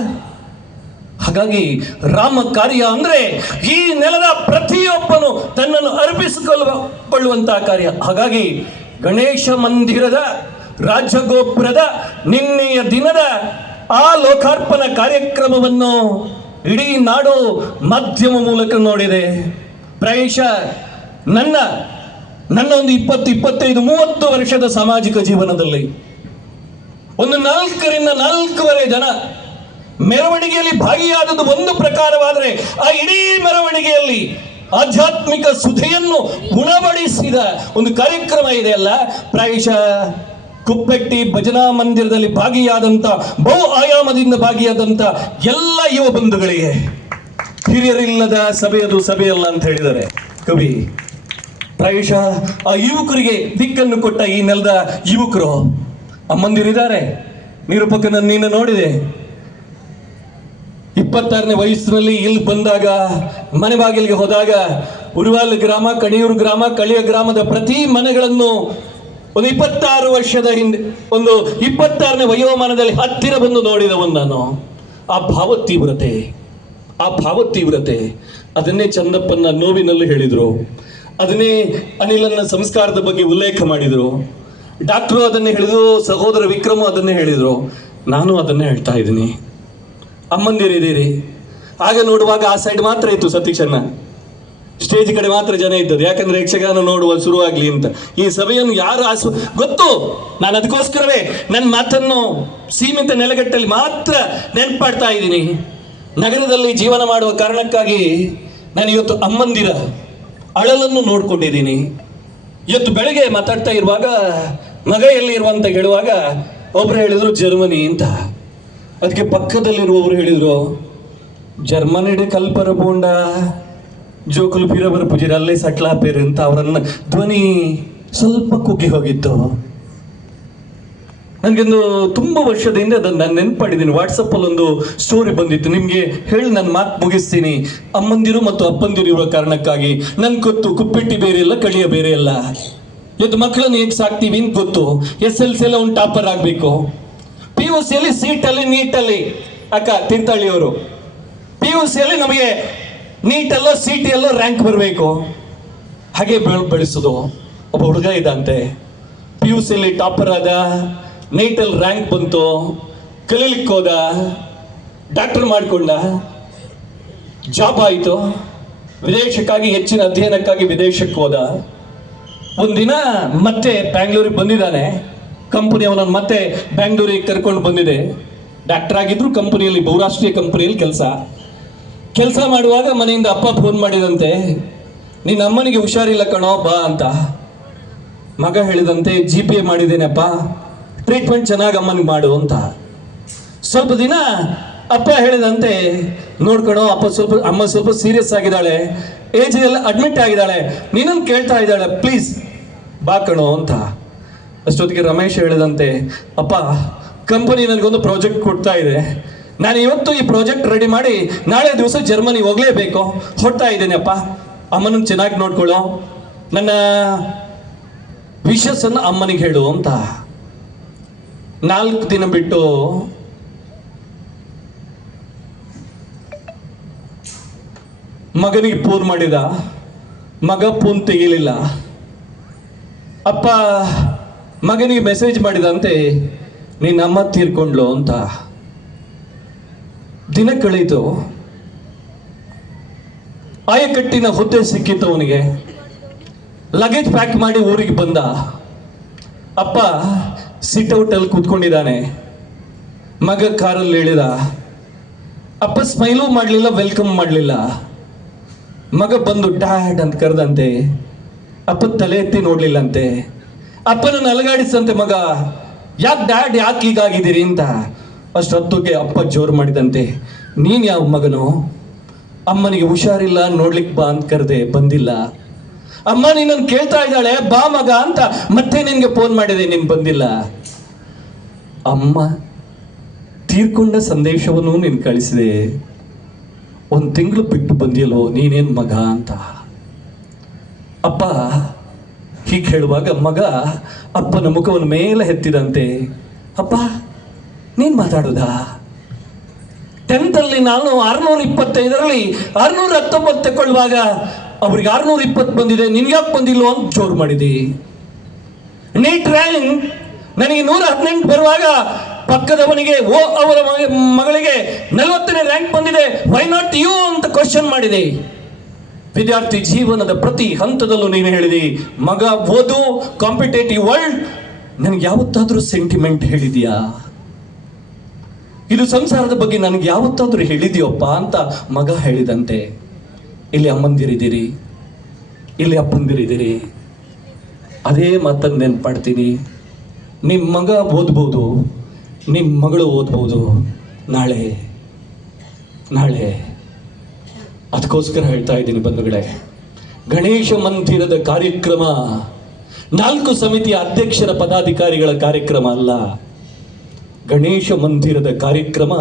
Speaker 2: ಹಾಗಾಗಿ ರಾಮ ಕಾರ್ಯ ಅಂದ್ರೆ ಈ ನೆಲದ ಪ್ರತಿಯೊಬ್ಬನು ತನ್ನನ್ನು ಅರ್ಪಿಸಿಕೊಳ್ಳುವ ಕಾರ್ಯ. ಹಾಗಾಗಿ ಗಣೇಶ ಮಂದಿರದ, ರಾಜಗೋಪುರದ ನಿನ್ನೆಯ ದಿನದ ಆ ಲೋಕಾರ್ಪಣ ಕಾರ್ಯಕ್ರಮವನ್ನು ಇಡೀ ನಾಡು ಮಾಧ್ಯಮ ಮೂಲಕ ನೋಡಿದೆ. ಪ್ರಾಯಶಃ ನನ್ನ ನನ್ನ ಒಂದು ಇಪ್ಪತ್ತು, ಇಪ್ಪತ್ತೈದು, ಮೂವತ್ತು ವರ್ಷದ ಸಾಮಾಜಿಕ ಜೀವನದಲ್ಲಿ. ಒಂದು ನಾಲ್ಕರಿಂದ ನಾಲ್ಕೂವರೆ ಜನ ಮೆರವಣಿಗೆಯಲ್ಲಿ ಭಾಗಿಯಾದದ್ದು ಒಂದು ಪ್ರಕಾರವಾದರೆ ಆ ಇಡೀ ಮೆರವಣಿಗೆಯಲ್ಲಿ ಆಧ್ಯಾತ್ಮಿಕ ಸುಧೆಯನ್ನು ಗುಣಪಡಿಸಿದ ಒಂದು ಕಾರ್ಯಕ್ರಮ ಇದೆಯಲ್ಲ ಪ್ರಾಯಶಃ ಕುಪ್ಪೆಟ್ಟಿ ಭಜನಾ ಮಂದಿರದಲ್ಲಿ ಭಾಗಿಯಾದಂಥ ಬಹು ಆಯಾಮದಿಂದ ಭಾಗಿಯಾದಂಥ ಎಲ್ಲ ಯುವ ಬಂಧುಗಳಿಗೆ ಹಿರಿಯರಿಲ್ಲದ ಸಭೆಯದು ಸಭೆಯಲ್ಲ ಅಂತ ಹೇಳಿದ್ದಾರೆ. ಕವಿ, ಪ್ರಾಯಶಃ ಆ ಯುವಕರಿಗೆ ದಿಕ್ಕನ್ನು ಕೊಟ್ಟ ಈ ನೆಲದ ಯುವಕರು ಅಮ್ಮಂದಿರಿದ್ದಾರೆ ನಿರೂಪಕನ ನೀನು ನೋಡಿದೆ. ಇಪ್ಪತ್ತಾರನೇ ವಯಸ್ಸಿನಲ್ಲಿ ಇಲ್ಲಿ ಬಂದಾಗ, ಮನೆ ಬಾಗಿಲಿಗೆ ಹೋದಾಗ, ಉರುವಾಲ್ ಗ್ರಾಮ, ಕಣಿಯೂರು ಗ್ರಾಮ, ಕಳಿಯ ಗ್ರಾಮದ ಪ್ರತಿ ಮನೆಗಳನ್ನು ಒಂದು ಇಪ್ಪತ್ತಾರು ವರ್ಷದ ಹಿಂದೆ, ಒಂದು ಇಪ್ಪತ್ತಾರನೇ ವಯೋಮಾನದಲ್ಲಿ ಹತ್ತಿರ ಬಂದು ನೋಡಿದವನು ನಾನು. ಆ ಭಾವ ತೀವ್ರತೆ, ಆ ಭಾವ ತೀವ್ರತೆ. ಅದನ್ನೇ ಚಂದಪ್ಪನ ನೋವಿನಲ್ಲೂ ಹೇಳಿದರು. ಅದನ್ನೇ ಅನಿಲನ ಸಂಸ್ಕಾರದ ಬಗ್ಗೆ ಉಲ್ಲೇಖ ಮಾಡಿದರು. ಡಾಕ್ಟ್ರು ಅದನ್ನೇ ಹೇಳಿದ್ರು, ಸಹೋದರ ವಿಕ್ರಮ ಅದನ್ನೇ ಹೇಳಿದರು. ನಾನು ಅದನ್ನೇ ಹೇಳ್ತಾ ಇದ್ದೀನಿ. ಅಮ್ಮಂದಿರಿದ್ದೀರಿ. ಆಗ ನೋಡುವಾಗ ಆ ಸೈಡ್ ಮಾತ್ರ ಇತ್ತು ಸತೀಶಣ್ಣ. ಸ್ಟೇಜ್ ಕಡೆ ಮಾತ್ರ ಜನ ಇದ್ದದ್ದು. ಯಾಕಂದ್ರೆ ಯಕ್ಷಗಾನ ನೋಡುವ ಶುರುವಾಗ್ಲಿ ಅಂತ. ಈ ಸಭೆಯನ್ನು ಯಾರು ಆಸ್ವ ಗೊತ್ತು? ನಾನು ಅದಕ್ಕೋಸ್ಕರವೇ ನನ್ನ ಮಾತನ್ನು ಸೀಮಿತ ನೆಲೆಗಟ್ಟಲ್ಲಿ ಮಾತ್ರ ನೆನಪಾಡ್ತಾ ಇದ್ದೀನಿ. ನಗರದಲ್ಲಿ ಜೀವನ ಮಾಡುವ ಕಾರಣಕ್ಕಾಗಿ ನಾನು ಇವತ್ತು ಅಮ್ಮಂದಿರ ಅಳಲನ್ನು ನೋಡ್ಕೊಂಡಿದ್ದೀನಿ. ಇವತ್ತು ಬೆಳಗ್ಗೆ ಮಾತಾಡ್ತಾ ಇರುವಾಗ ಮಗ ಎಲ್ಲಿ ಇರುವಂತ ಹೇಳುವಾಗ ಒಬ್ರು ಹೇಳಿದ್ರು ಜರ್ಮನಿ ಅಂತ. ಅದಕ್ಕೆ ಪಕ್ಕದಲ್ಲಿರುವವರು ಹೇಳಿದ್ರು, ಜರ್ಮನಿಡೆ ಕಲ್ಪರ ಬೋಂಡ ಜೋಕುಲು ಬೀರವರ ಪೂಜಾರಿ ಅಲ್ಲೇ ಸಟ್ಲಾಪೇರು ಅಂತ ಅವರನ್ನ ಧ್ವನಿ ಸ್ವಲ್ಪ ಕುಗ್ಗಿ ಹೋಗಿತ್ತು. ನನಗೊಂದು ತುಂಬ ವರ್ಷದಿಂದ ಅದನ್ನು ನಾನು ನೆನ್ಪಾಡಿದ್ದೀನಿ ವಾಟ್ಸಪ್ಪಲ್ಲಿ ಒಂದು ಸ್ಟೋರಿ ಬಂದಿತ್ತು. ನಿಮಗೆ ಹೇಳಿ ನಾನು ಮಾತು ಮುಗಿಸ್ತೀನಿ. ಅಮ್ಮಂದಿರು ಮತ್ತು ಅಪ್ಪಂದಿರು ಇರುವ ಕಾರಣಕ್ಕಾಗಿ ನನ್ಗೆ ಗೊತ್ತು, ಕುಪ್ಪಿಟ್ಟಿ ಬೇರೆ ಇಲ್ಲ, ಕಳಿಯ ಬೇರೆ ಇಲ್ಲ. ಇವತ್ತು ಮಕ್ಕಳನ್ನು ಹೇಗೆ ಸಾಕ್ತೀವಿ ಅಂತ ಗೊತ್ತು. ಎಸ್ ಎಲ್ ಸಿ ಎಲ್ಲ ಒಂದು ಟಾಪರ್ ಆಗಬೇಕು. ಪಿ ಯು ಸಿಯಲ್ಲಿ ಸೀಟಲ್ಲಿ ನೀಟಲ್ಲಿ ಅಕ್ಕ, ತೀರ್ಥಹಳ್ಳಿಯವರು. ಪಿ ಯು ಸಿಯಲ್ಲಿ ನಮಗೆ ನೀಟಲ್ಲೋ ಎಲ್ಲ ರ್ಯಾಂಕ್ ಬರಬೇಕು. ಹಾಗೆ ಬೆಳ್ ಬೆಳೆಸೋದು. ಒಬ್ಬ ಹುಡುಗ ಇದ್ದಂತೆ. ಪಿ ಯು ಸಿಲಿ ಟಾಪರ್ ಆದ. ನೀಟಲ್ಲಿ ರ್ಯಾಂಕ್ ಬಂತು. ಕಲೀಲಿಕ್ಕೆ ಹೋದ. ಡಾಕ್ಟರ್ ಮಾಡಿಕೊಂಡ. ಜಾಬ್ ಆಯಿತು. ವಿದೇಶಕ್ಕಾಗಿ, ಹೆಚ್ಚಿನ ಅಧ್ಯಯನಕ್ಕಾಗಿ ವಿದೇಶಕ್ಕೆ ಹೋದ. ಒಂದಿನ ಮತ್ತೆ ಬ್ಯಾಂಗ್ಳೂರಿಗೆ ಬಂದಿದ್ದಾನೆ. ಕಂಪನಿ ಅವನನ್ನು ಮತ್ತೆ ಬ್ಯಾಂಗ್ಳೂರಿಗೆ ಕರ್ಕೊಂಡು ಬಂದಿದೆ. ಡಾಕ್ಟರ್ ಆಗಿದ್ರು ಕಂಪನಿಯಲ್ಲಿ ಬಹುರಾಷ್ಟ್ರೀಯ ಕಂಪನಿಯಲ್ಲಿ ಕೆಲಸ. ಕೆಲಸ ಮಾಡುವಾಗ ಮನೆಯಿಂದ ಅಪ್ಪ ಫೋನ್ ಮಾಡಿದಂತೆ, ನಿನ್ನ ಅಮ್ಮನಿಗೆ ಹುಷಾರಿಲ್ಲ ಕಣೋ, ಬಾ ಅಂತ. ಮಗ ಹೇಳಿದಂತೆ ಜಿ ಪಿ ಎ ಮಾಡಿದ್ದೇನೆಪ್ಪ ಟ್ರೀಟ್ಮೆಂಟ್ ಚೆನ್ನಾಗಿ ಅಮ್ಮನಿಗೆ ಮಾಡು ಅಂತ. ಸ್ವಲ್ಪ ದಿನ ಅಪ್ಪ ಹೇಳಿದಂತೆ ನೋಡ್ಕೊಳೋ ಅಪ್ಪ ಸ್ವಲ್ಪ, ಅಮ್ಮ ಸ್ವಲ್ಪ ಸೀರಿಯಸ್ ಆಗಿದ್ದಾಳೆ ಏಜ್ ಎಲ್ಲ ಅಡ್ಮಿಟ್ ಆಗಿದ್ದಾಳೆ ನೀನನ್ನು ಕೇಳ್ತಾ ಇದ್ದಾಳೆ ಪ್ಲೀಸ್ ಬಾ ಕಣೋ ಅಂತ. ಅಷ್ಟೊತ್ತಿಗೆ ರಮೇಶ್ ಹೇಳಿದಂತೆ, ಅಪ್ಪ ಕಂಪನಿ ನನಗೊಂದು ಪ್ರಾಜೆಕ್ಟ್ ಕೊಡ್ತಾ ಇದೆ ನಾನು ಇವತ್ತು ಈ ಪ್ರಾಜೆಕ್ಟ್ ರೆಡಿ ಮಾಡಿ ನಾಳೆ ದಿವಸ ಜರ್ಮನಿ ಹೋಗ್ಲೇಬೇಕು. ಹೊಡ್ತಾ ಇದ್ದೇನೆ ಅಪ್ಪ ಅಮ್ಮನನ್ನು ಚೆನ್ನಾಗಿ ನೋಡ್ಕೊಳ್ಳೋ. ನನ್ನ ವಿಷಸ್ಸನ್ನು ಅಮ್ಮನಿಗೆ ಹೇಳು ಅಂತ. ನಾಲ್ಕು ದಿನ ಬಿಟ್ಟು ಮಗನಿಗೆ ಫೋನ್ ಮಾಡಿದ. ಮಗ ಫೋನ್ ತೆಗಿಲಿಲ್ಲ. ಅಪ್ಪ, ಮಗನಿಗೆ ಮೆಸೇಜ್ ಮಾಡಿದಂತೆ ನಿನ್ನ ಅಮ್ಮ ತೀರ್ಕೊಂಡ್ಲು ಅಂತ. ದಿನ ಕಳೆಯಿತು ಆಯಕಟ್ಟಿನ ಹುದ್ದೆ ಸಿಕ್ಕಿತ್ತು ಅವನಿಗೆ. ಲಗೇಜ್ ಪ್ಯಾಕ್ ಮಾಡಿ ಊರಿಗೆ ಬಂದ. ಅಪ್ಪ ಸಿಟ್ ಔಟಲ್ಲಿ ಕೂತ್ಕೊಂಡಿದ್ದಾನೆ. ಮಗ ಕಾರಲ್ಲಿ ಹೇಳಿದ ಅಪ್ಪ ಸ್ಮೈಲೂ ಮಾಡಲಿಲ್ಲ ವೆಲ್ಕಮ್ ಮಾಡಲಿಲ್ಲ. ಮಗ ಬಂದು ಡ್ಯಾಡ್ ಅಂತ ಕರೆದಂತೆ, ಅಪ್ಪ ತಲೆ ಎತ್ತಿ ನೋಡಲಿಲ್ಲಂತೆ. ಅಪ್ಪನ ಅಲಗಾಡಿಸಂತೆ ಮಗ, ಯಾಕೆ ಡ್ಯಾಡ್, ಯಾಕೆ ಹೀಗಾಗಿದ್ದೀರಿ? ಅಂತ ಅಷ್ಟೊತ್ತಿಗೆ ಅಪ್ಪ ಜೋರು ಮಾಡಿದಂತೆ, ನೀನು ಯಾವ ಮಗನು? ಅಮ್ಮನಿಗೆ ಹುಷಾರಿಲ್ಲ ನೋಡ್ಲಿಕ್ಕೆ ಬಾ ಅಂತ ಕರೆದೆ ಬಂದಿಲ್ಲ. ಅಮ್ಮ ನಿನ್ನನ್ನು ಕೇಳ್ತಾ ಇದ್ದಾಳೆ, ಬಾ ಮಗ ಅಂತ ಮತ್ತೆ ನಿನಗೆ ಫೋನ್ ಮಾಡಿದೆ, ನೀನು ಬಂದಿಲ್ಲ. ಅಮ್ಮ ತೀರ್ಕೊಂಡ ಸಂದೇಶವನ್ನು ನೀನು ಕಳಿಸಿದೆ. ಒಂದು ತಿಂಗಳು ಬಿಟ್ಟು ಬಂದಿಯಲ್ಲೋ, ನೀನೇನ್ ಮಗ ಅಂತ. ಅಪ್ಪ ಹೀಗೆ ಹೇಳುವಾಗ ಮಗ ಅಪ್ಪನ ಮುಖವನ್ನು ಮೇಲೆ ಹೆತ್ತಿದಂತೆ ಅಪ್ಪ ನೀನ್ ಮಾತಾಡೋದಾ? ಟೆಂತಲ್ಲಿ ನಾನು ಆರ್ನೂರ ಇಪ್ಪತ್ತೈದರಲ್ಲಿ ಆರ್ನೂರ ಹತ್ತೊಂಬತ್ತು ತಗೊಳ್ಳುವಾಗ ಅವ್ರಿಗೆ ಆರ್ನೂರ ಇಪ್ಪತ್ತು ಬಂದಿದೆ, ನಿನ್ಗ್ಯಾಕೆ ಬಂದಿಲ್ವೋ ಅಂತ ಜೋರು ಮಾಡಿದಿ. ನೀಟ್ ರ್ಯಾಂಕ್ ನನಗೆ ನೂರ ಹದಿನೆಂಟು ಬರುವಾಗ ಪಕ್ಕದವನಿಗೆ, ಓ, ಅವರ ಮಗಳಿಗೆ ನಲವತ್ತನೇ ರ್ಯಾಂಕ್ ಬಂದಿದೆ ವೈ ನಾಟ್ ಯು ಅಂತ ಕ್ವಶನ್ ಮಾಡಿದೆ. ವಿದ್ಯಾರ್ಥಿ ಜೀವನದ ಪ್ರತಿ ಹಂತದಲ್ಲೂ ನೀನು ಹೇಳಿದಿ, ಮಗ ಓದು ಕಾಂಪಿಟೇಟಿವ್ ವರ್ಲ್ಡ್ ನನಗೆ ಯಾವತ್ತಾದರೂ ಸೆಂಟಿಮೆಂಟ್ ಹೇಳಿದ್ಯಾ? ಇದು ಸಂಸಾರದ ಬಗ್ಗೆ ನನಗೆ ಯಾವತ್ತಾದರೂ ಹೇಳಿದೆಯಪ್ಪ ಅಂತ ಮಗ ಹೇಳಿದಂತೆ. ಇಲ್ಲಿ ಅಮ್ಮಂದಿರಿದ್ದೀರಿ, ಇಲ್ಲಿ ಅಪ್ಪಂದಿರಿದ್ದೀರಿ. ಅದೇ ಮಾತನ್ನು ನೆನ್ಪಾಡ್ತೀನಿ. ನಿಮ್ಮ ಮಗ ಓದ್ಬೋದು, ನಿಮ್ಮ ಮಗಳು ಓದ್ಬೋದು. ನಾಳೆ ನಾಳೆ. ಅದಕ್ಕೋಸ್ಕರ ಹೇಳ್ತಾ ಇದ್ದೀನಿ ಬಂಧುಗಳೇ, ಗಣೇಶ ಮಂದಿರದ ಕಾರ್ಯಕ್ರಮ ನಾಲ್ಕು ಸಮಿತಿಯ ಅಧ್ಯಕ್ಷರ ಪದಾಧಿಕಾರಿಗಳ ಕಾರ್ಯಕ್ರಮ ಅಲ್ಲ. ಗಣೇಶ ಮಂದಿರದ ಕಾರ್ಯಕ್ರಮ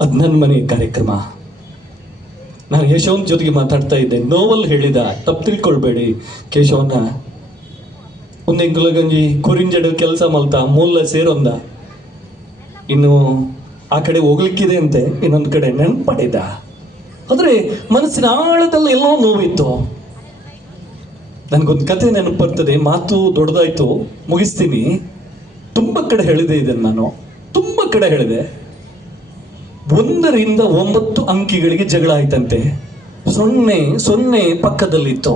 Speaker 2: ಅದು ನನ್ನ ಮನೆ ಕಾರ್ಯಕ್ರಮ. ನಾನು ಯಶವಂತ್ ಜೊತೆಗೆ ಮಾತಾಡ್ತಾ ಇದ್ದೆ. ನೋವಲ್ ಹೇಳಿದ, ತಪ್ಪು ತಿಳ್ಕೊಳ್ಬೇಡಿ. ಕೇಶವನ್ನ ಒಂದು ಗಂಜಿ ಕುರಿಂಜಡು ಕೆಲಸ ಮಲ್ತ, ಮೂಲ ಸೇರೊಂದ. ಇನ್ನು ಆ ಕಡೆ ಹೋಗ್ಲಿಕ್ಕಿದೆ ಅಂತೆ. ಇನ್ನೊಂದು ಕಡೆ ನೆನ್ಪಡಿದ ಆದರೆ ಮನಸ್ಸಿನ ಆಳದಲ್ಲಿ ಎಲ್ಲೋ ನೋವಿತ್ತು. ನನಗೊಂದು ಕತೆ ನೆನಪು ಬರ್ತದೆ. ಮಾತು ದೊಡ್ಡದಾಯ್ತು. ಮುಗಿಸ್ತೀನಿ. ತುಂಬ ಕಡೆ ಹೇಳಿದೆ ಇದನ್ನು ನಾನು. ಕಡೆ ಹೇಳಿದೆ ಒಂದರಿಂದ ಒಂಬತ್ತು ಅಂಕಿಗಳಿಗೆ ಜಗಳ ಆಯ್ತಂತೆ. ಸೊನ್ನೆ ಸೊನ್ನೆ ಪಕ್ಕದಲ್ಲಿತ್ತು.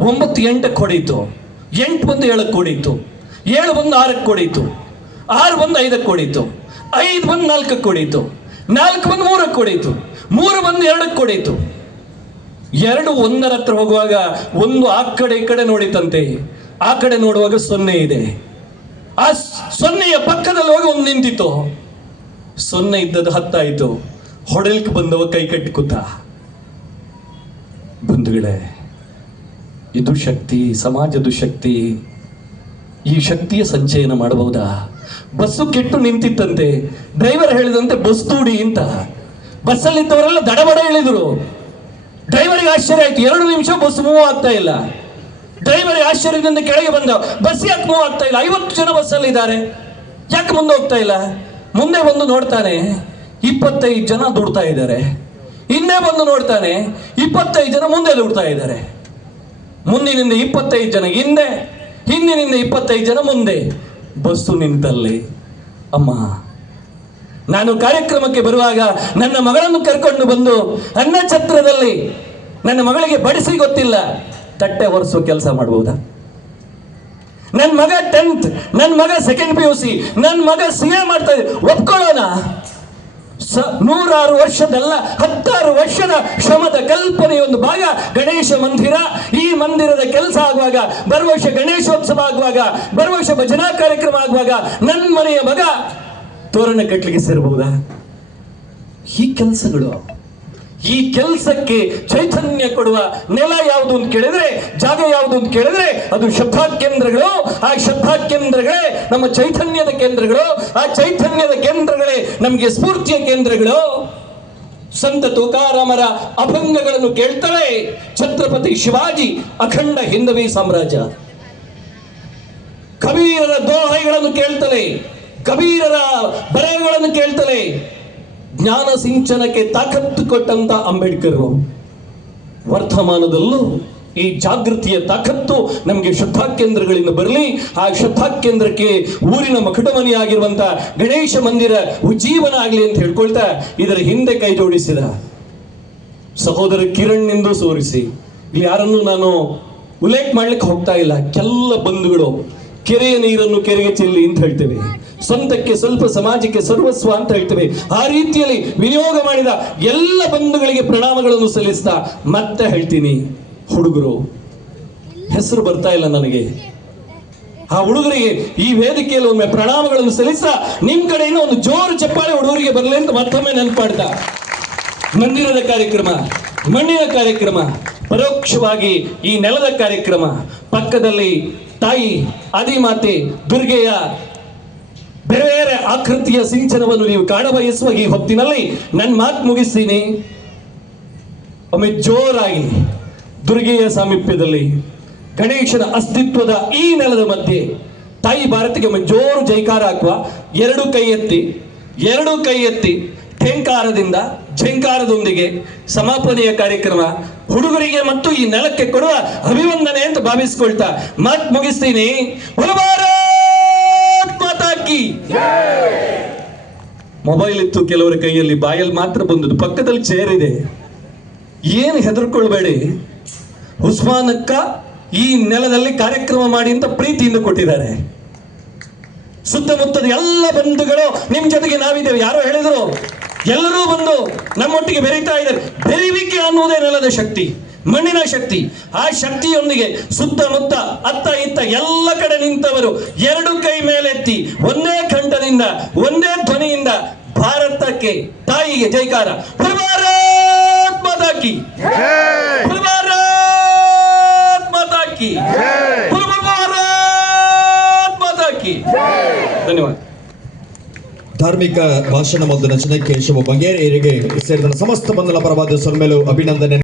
Speaker 2: ಒಂಬತ್ತು ಎಂಟಕ್ಕೆ ಹೊಡೀತು. ಎಂಟು ಬಂದು ಏಳಕ್ಕೆ ಹೊಡೀತು. ಏಳು ಬಂದು ಆರಕ್ಕೆ ಹೊಡೀತು. ಆರು ಬಂದು ಐದಕ್ಕೆ ಹೊಡೀತು. ಐದು ಬಂದು ನಾಲ್ಕಕ್ಕೆ ಹೊಡೀತು. ನಾಲ್ಕು ಬಂದು ಮೂರಕ್ಕೆ ಹೊಡೀತು. ಮೂರು ಬಂದು ಎರಡಕ್ಕೆ ಹೊಡೀತು. ಎರಡು ಒಂದರ ಹತ್ರ ಹೋಗುವಾಗ ಒಂದು ಆ ಕಡೆ ಈ ಕಡೆ ನೋಡಿತಂತೆ. ಆ ಕಡೆ ನೋಡುವಾಗ ಸೊನ್ನೆ ಇದೆ. ಆ ಸೊನ್ನೆಯ ಪಕ್ಕದಲ್ಲಿ ಹೋಗಿ ಒಂದು ನಿಂತಿತ್ತು. ಸೊನ್ನೆ ಇದ್ದದ್ದು ಹತ್ತಾಯಿತು. ಹೊಡಲಿಕ್ಕೆ ಬಂದವ ಕೈ ಕಟ್ಟಿ ಬಂಧುಗಳೇ, ಇದು ಶಕ್ತಿ ಸಮಾಜದ ಶಕ್ತಿ. ಈ ಶಕ್ತಿಯ ಸಂಚಯನ ಮಾಡಬಹುದಾ? ಬಸ್ಸು ಕೆಟ್ಟು ನಿಂತಿತ್ತಂತೆ. ಡ್ರೈವರ್ ಹೇಳಿದಂತೆ ಬಸ್ ತೂಡಿ ಅಂತ. ಬಸ್ಸಲ್ಲಿದ್ದವರೆಲ್ಲ ದಡಬಡ ಇಳಿದ್ರು. ಡ್ರೈವರಿಗೆ ಆಶ್ಚರ್ಯ ಆಯ್ತು. ಎರಡು ನಿಮಿಷ ಬಸ್ ಮೂವ್ ಆಗ್ತಾ ಇಲ್ಲ. ಡ್ರೈವರಿಗೆ ಆಶ್ಚರ್ಯದಿಂದ ಕೆಳಗೆ ಬಂದ ಬಸ್ ಯಾಕೆ ಮೂವ್ ಆಗ್ತಾ ಇಲ್ಲ? ಐವತ್ತು ಜನ ಬಸ್ಸಲ್ಲಿ ಇದ್ದಾರೆ. ಯಾಕೆ ಮುಂದೆ ಹೋಗ್ತಾ ಇಲ್ಲ? ಮುಂದೆ ಬಂದು ನೋಡ್ತಾನೆ, ಇಪ್ಪತ್ತೈದು ಜನ ದುಡ್ತಾ ಇದ್ದಾರೆ. ಹಿಂದೆ ಬಂದು ನೋಡ್ತಾನೆ, ಇಪ್ಪತ್ತೈದು ಜನ ಮುಂದೆ ದುಡ್ತಾ ಇದ್ದಾರೆ. ಮುಂದಿನಿಂದ ಇಪ್ಪತ್ತೈದು ಜನ ಹಿಂದೆ, ಹಿಂದಿನಿಂದ ಇಪ್ಪತ್ತೈದು ಜನ ಮುಂದೆ. ಬಸ್ಸು ನಿಂತಲ್ಲಿ, ಅಮ್ಮ, ನಾನು ಕಾರ್ಯಕ್ರಮಕ್ಕೆ ಬರುವಾಗ ನನ್ನ ಮಗಳನ್ನು ಕರ್ಕೊಂಡು ಬಂದು ಅನ್ನ ಛತ್ರದಲ್ಲಿ ನನ್ನ ಮಗಳಿಗೆ ಬಡಿಸಿ ಗೊತ್ತಿಲ್ಲ. ತಟ್ಟೆ ಒರೆಸೋ ಕೆಲಸ ಮಾಡ್ಬೋದಾ? ನನ್ನ ಮಗ ಟೆಂತ್ ನನ್ನ ಮಗ ಸೆಕೆಂಡ್ ಪಿ ಯು ಸಿ ನನ್ನ ಮಗ ಸಿ ಎ ಮಾಡ್ತಾ ಒಪ್ಕೊಳ್ಳೋಣ? ಸ, ನೂರಾರು ವರ್ಷದಲ್ಲ, ಹತ್ತಾರು ವರ್ಷದ ಶ್ರಮದ ಕಲ್ಪನೆಯ ಒಂದು ಭಾಗ ಗಣೇಶ ಮಂದಿರ. ಈ ಮಂದಿರದ ಕೆಲಸ ಆಗುವಾಗ, ಬರುವ ವರ್ಷ ಗಣೇಶೋತ್ಸವ ಆಗುವಾಗ, ಬರುವ ವರ್ಷ ಭಜನಾ ಕಾರ್ಯಕ್ರಮ ಆಗುವಾಗ ನನ್ನ ಮನೆಯ ಮಗ ತೋರಣ ಕಟ್ಟಲಿಕ್ಕೆ ಸೇರಬಹುದಾ ಈ ಕೆಲಸಗಳು ಈ ಕೆಲಸಕ್ಕೆ ಚೈತನ್ಯ ಕೊಡುವ ನೆಲ ಯಾವುದು ಅಂತ ಕೇಳಿದ್ರೆ, ಜಾಗ ಯಾವುದು ಅಂತ ಕೇಳಿದ್ರೆ ಅದು ಶ್ರದ್ಧಾ ಕೇಂದ್ರಗಳು ಆ ಶ್ರದ್ಧಾ ಕೇಂದ್ರಗಳೇ ನಮ್ಮ ಚೈತನ್ಯದ ಕೇಂದ್ರಗಳು. ಆ ಚೈತನ್ಯದ ಕೇಂದ್ರಗಳೇ ನಮಗೆ ಸ್ಫೂರ್ತಿಯ ಕೇಂದ್ರಗಳು. ಸಂತ ತುಕಾರಾಮರ ಅಭಂಗಗಳನ್ನು ಕೇಳ್ತಾರೆ ಛತ್ರಪತಿ ಶಿವಾಜಿ ಅಖಂಡ ಹಿಂದವಿ ಸಾಮ್ರಾಜ್ಯ. ಕಬೀರರ ದೋಹೈಗಳನ್ನು ಕೇಳ್ತಲೇ ಕಬೀರರ ಬರಹಗಳನ್ನು ಕೇಳ್ತಲೇ ಜ್ಞಾನ ಸಿಂಚನಕ್ಕೆ ತಾಕತ್ತು ಕೊಟ್ಟಂತ ಅಂಬೇಡ್ಕರ್ ವರ್ತಮಾನದಲ್ಲೂ ಈ ಜಾಗೃತಿಯ ತಾಕತ್ತು ನಮಗೆ ಶ್ರದ್ಧಾ ಕೇಂದ್ರಗಳಿಂದ ಬರಲಿ. ಆ ಶ್ರದ್ಧಾ ಕೇಂದ್ರಕ್ಕೆ ಊರಿನ ಮಕಟಮನಿಯಾಗಿರುವಂತ ಗಣೇಶ ಮಂದಿರ ಉಜ್ಜೀವನ ಆಗಲಿ ಅಂತ ಹೇಳ್ಕೊಳ್ತಾ ಇದರ ಹಿಂದೆ ಕೈ ಜೋಡಿಸಿದ. ಸಹೋದರ ಕಿರಣ್ ಎಂದು ಸೋರಿಸಿ. ಇಲ್ಲಿ ಯಾರನ್ನು ನಾನು ಉಲ್ಲೇಖ ಮಾಡ್ಲಿಕ್ಕೆ ಹೋಗ್ತಾ ಇಲ್ಲ. ಕೆಲ್ಲ ಬಂಧುಗಳು, ಕೆರೆಯ ನೀರನ್ನು ಕೆರೆಗೆ ಚೆಲ್ಲಿ ಅಂತ ಹೇಳ್ತೇವೆ. ಸ್ವಂತಕ್ಕೆ ಸ್ವಲ್ಪ ಸಮಾಜಕ್ಕೆ ಸರ್ವಸ್ವ ಅಂತ ಹೇಳ್ತೇವೆ. ಆ ರೀತಿಯಲ್ಲಿ ವಿನಿಯೋಗ ಮಾಡಿದ ಎಲ್ಲ ಬಂಧುಗಳಿಗೆ ಪ್ರಣಾಮಗಳನ್ನು ಸಲ್ಲಿಸ್ತಾ ಮತ್ತೆ ಹೇಳ್ತೀನಿ, ಹುಡುಗರು, ಹೆಸರು ಬರ್ತಾ ಇಲ್ಲ ನನಗೆ. ಆ ಹುಡುಗರಿಗೆ ಈ ವೇದಿಕೆಯಲ್ಲಿ ಒಮ್ಮೆ ಪ್ರಣಾಮಗಳನ್ನು ಸಲ್ಲಿಸ್ತಾ ನಿಮ್ ಕಡೆಯಿಂದ ಒಂದು ಜೋರು ಚಪ್ಪಾಳೆ ಹುಡುಗರಿಗೆ ಬರಲಿ ಅಂತ ಮತ್ತೊಮ್ಮೆ ನೆನಪಾಡ್ತಾ ಮಂದಿರದ ಕಾರ್ಯಕ್ರಮ, ಮಣ್ಣಿನ ಕಾರ್ಯಕ್ರಮ, ಪರೋಕ್ಷವಾಗಿ ಈ ನೆಲದ ಕಾರ್ಯಕ್ರಮ. ಪಕ್ಕದಲ್ಲಿ ತಾಯಿ ಆದಿಮಾತೆ ದುರ್ಗೆಯ ಬೇರೆ ಬೇರೆ ಆಕೃತಿಯ ಸಿಂಚನವನ್ನು ನೀವು ಕಾಣಬಯಸುವ ಈ ಹೊತ್ತಿನಲ್ಲಿ ನನ್ನ ಮಾತು ಮುಗಿಸ್ತೀನಿ. ಒಮ್ಮೆ ಜೋರಾಗಿ ದುರ್ಗೆಯ ಸಾಮೀಪ್ಯದಲ್ಲಿ ಗಣೇಶನ ಅಸ್ತಿತ್ವದ ಈ ನೆಲದ ಮಧ್ಯೆ ತಾಯಿ ಭಾರತಿಗೆ ಒಮ್ಮೆ ಜೋರು ಜೈಕಾರ ಹಾಕುವ ಎರಡು ಕೈ ಎತ್ತಿ, ಎರಡು ಕೈ ಎತ್ತಿ ಠೇಂಕಾರದಿಂದ ಝೇಂಕಾರದೊಂದಿಗೆ ಸಮಾಪನೆಯ ಕಾರ್ಯಕ್ರಮ ಹುಡುಗರಿಗೆ ಮತ್ತು ಈ ನೆಲಕ್ಕೆ ಕೊಡುವ ಅಭಿವಂದನೆ ಅಂತ ಭಾವಿಸ್ಕೊಳ್ತಾ ಮಾತ್ ಮುಗಿಸ್ತೀನಿ. ಕಿ ಮೊಬೈಲ್ ಇತ್ತು, ಕೆಲವರ ಕೈಯಲ್ಲಿ ಬಾಯಲ್ಲಿ ಮಾತ್ರ ಬಂದದ್ದು. ಪಕ್ಕದಲ್ಲಿ ಚೇರ್ ಇದೆ. ಏನು ಹೆದರ್ಕೊಳ್ಬೇಡಿ. ಉಸ್ಮಾನಕ್ಕ ಈ ನೆಲದಲ್ಲಿ ಕಾರ್ಯಕ್ರಮ ಮಾಡಿ ಅಂತ ಪ್ರೀತಿಯಿಂದ ಕೊಟ್ಟಿದ್ದಾರೆ. ಸುತ್ತಮುತ್ತದ ಎಲ್ಲ ಬಂಧುಗಳು, ನಿಮ್ ಜೊತೆಗೆ ನಾವಿದ್ದೇವೆ. ಯಾರೋ ಹೇಳಿದ್ರು? ಎಲ್ಲರೂ ಬಂದು ನಮ್ಮೊಟ್ಟಿಗೆ ಬೆರೀತಾ ಇದ್ದಾರೆ. ಬೆರಿವಿಕೆ ಅನ್ನೋದೇ ನೆಲದ ಶಕ್ತಿ. ಮಣ್ಣಿನ ಶಕ್ತಿ. ಆ ಶಕ್ತಿಯೊಂದಿಗೆ ಸುತ್ತಮುತ್ತ ಅತ್ತ ಇತ್ತ ಎಲ್ಲ ಕಡೆ ನಿಂತವರು ಎರಡು ಕೈ ಮೇಲೆತ್ತಿ ಒಂದೇ ಕಂಠದಿಂದ ಒಂದೇ ಧ್ವನಿಯಿಂದ ಭಾರತಕ್ಕೆ ತಾಯಿಗೆ ಜೈಕಾರ. ಮಾತಾಕಿ ಮಾತಾ ಜೈ. ಭಾರತ್ ಮಾತಾ ಜೈ. ಭಾರತ್ ಮಾತಾ ಕಿ. ಧನ್ಯವಾದ.
Speaker 1: ಧಾರ್ಮಿಕ ಭಾಷಣ ಮತ್ತು ರಚನೆ ಕೇಶವ ಬಂಗೇರಿಯರಿಗೆ ಸೇರಿದ ಸಮಸ್ತ ಬಂಧನ ಪರವಾದ ಸೊನ್ಮೇಲು ಅಭಿನಂದನೆ.